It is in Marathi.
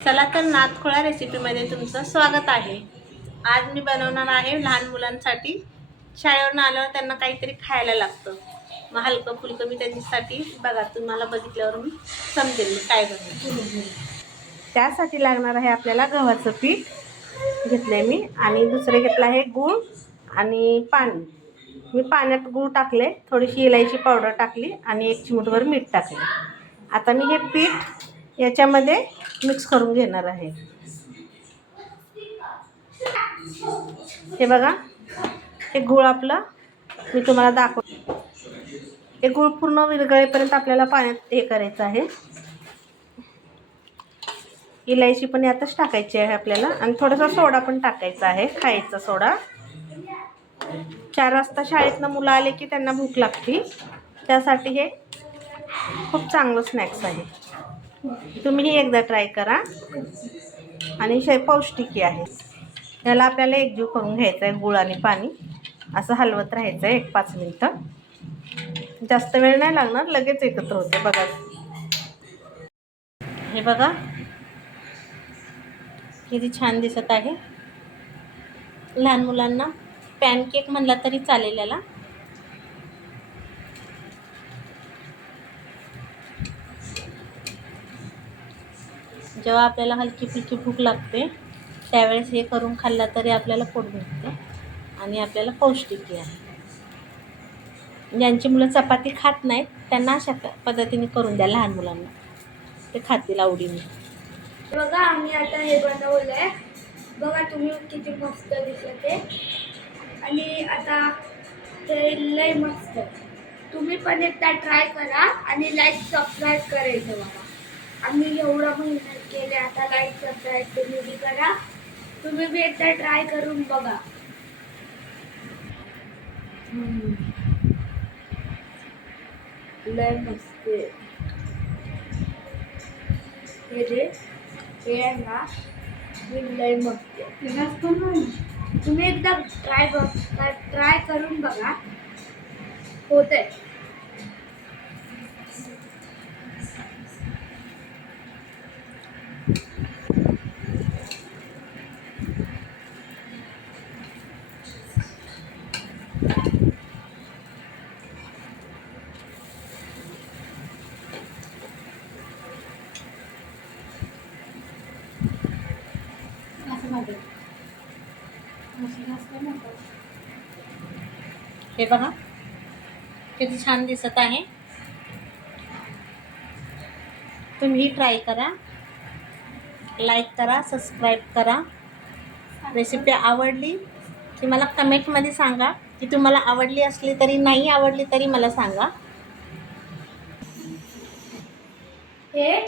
चला तर नाथखोळा रेसिपीमध्ये तुमचं स्वागत आहे. आज मी बनवणार आहे लहान मुलांसाठी. शाळेवरून आल्यावर त्यांना काहीतरी खायला लागतं. मग हलकं फुलकं मी त्यांच्यासाठी बघा तुम्हाला बघितल्यावर मी समजेल मी काय बनवते. त्यासाठी लागणार आहे आपल्याला गव्हाचं पीठ घेतलं आहे मी आणि दुसरं घेतलं आहे गूळ आणि पाणी. मी पाण्यात गूळ टाकले थोडीशी इलायची पावडर टाकली आणि एक चिमूटभर मीठ टाकले आता मी हे पीठ याच्यामध्ये मिक्स करून घेणार आहे. हे बघा हे गूळ आपलं मी तुम्हाला दाखव हे गूळ पूर्ण विरघळेपर्यंत आपल्याला पाण्यात हे करायचं आहे. इलायची पण यातच टाकायची आहे आपल्याला आणि थोडासा सोडा पण टाकायचा आहे खायचा सोडा. चार वाजता शाळेतनं मुलं आले की त्यांना भूक लागते. त्यासाठी हे खूप चांगलं स्नॅक्स आहे. तुम्हीही एकदा ट्राय करा. आणि शे पौष्टिकी आहे. याला आपल्याला एकजीव करून घ्यायचं आहे गुळ आणि पाणी. असं हलवत राहायचं आहे एक पाच मिनटं. जास्त वेळ नाही लागणार लगेच एकत्र होते बघा. हे बघा. किती छान दिसत आहे. लहान मुलांना पॅनकेक म्हणला तरी चालेल याला. जेव्हा आपल्याला हलकी फुलकी भूक लागते त्यावेळेस हे करून खाल्ला तरी आपल्याला पोट भेटतं आणि आपल्याला पौष्टिकही आहे. ज्यांची मुलं चपाती खात नाहीत त्यांना अशा पद्धतीने करून द्या लहान मुलांना. ते खातील आवडीने. बघा आम्ही आता हे बनवलं आहे बघा तुम्ही किती मस्त दिसत. आहे आणि आता ते लय मस्त. तुम्ही पण एकदा ट्राय करा आणि लाईक सबस्क्राईब करायचं बघा आम्ही एवढं मेहनत केले आता लाईक सबस्क्राईब तुम्ही बी करा. तुम्ही बी एकदा ट्राय करून बघा. लय मस्त आहे. हे जे हे आहे ना हे लय मस्त आहे. तुम्ही एकदा ट्राय ट्राय करून बघा. हे बघा. किती छान दिसत आहे. तुम्ही ट्राय करा. लाईक करा सबस्क्राईब करा. रेसिपी आवडली की मला कमेंटमध्ये सांगा. की तुम्हाला आवडली असली तरी नाही आवडली तरी मला सांगा. हे